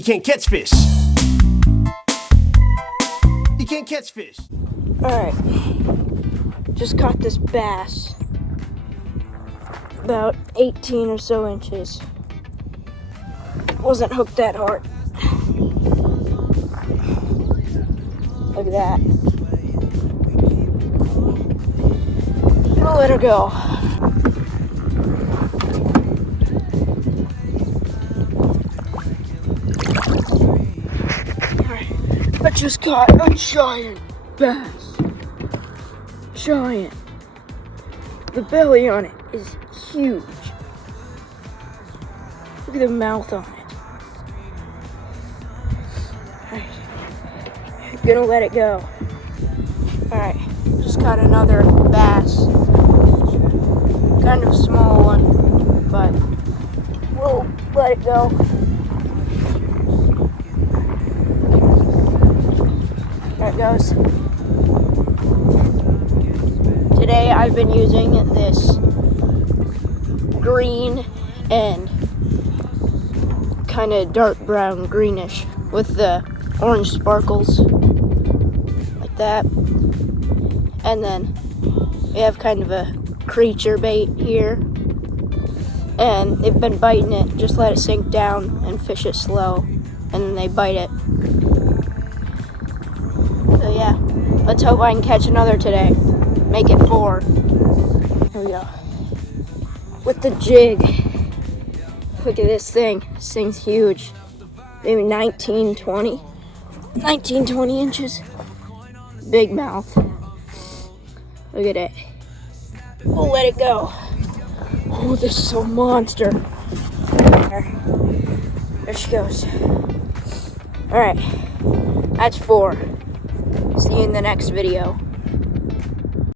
You can't catch fish. You can't catch fish. Alright, just caught this bass, about 18 or so inches. Wasn't hooked that hard. Look at that. Gonna let her go. Alright, I just caught a giant bass. Giant. The belly on it is huge. Look at the mouth on it. Alright. Gonna let it go. Alright. Just caught another bass. Kind of small one, but we'll let it go. There it goes. Today I've been using this green and kind of dark brown greenish with the orange sparkles like that, and then we have kind of a creature bait here, and they've been biting it. Just let it sink down and fish it slow, and then they bite it. So yeah, let's hope I can catch another today. Make it 4. Here we go. With the jig. Look at this thing. This thing's huge. Maybe 19, 20 inches. Big mouth. Look at it. We'll let it go. Oh, this is a monster. There she goes. Alright. That's 4. See you in the next video.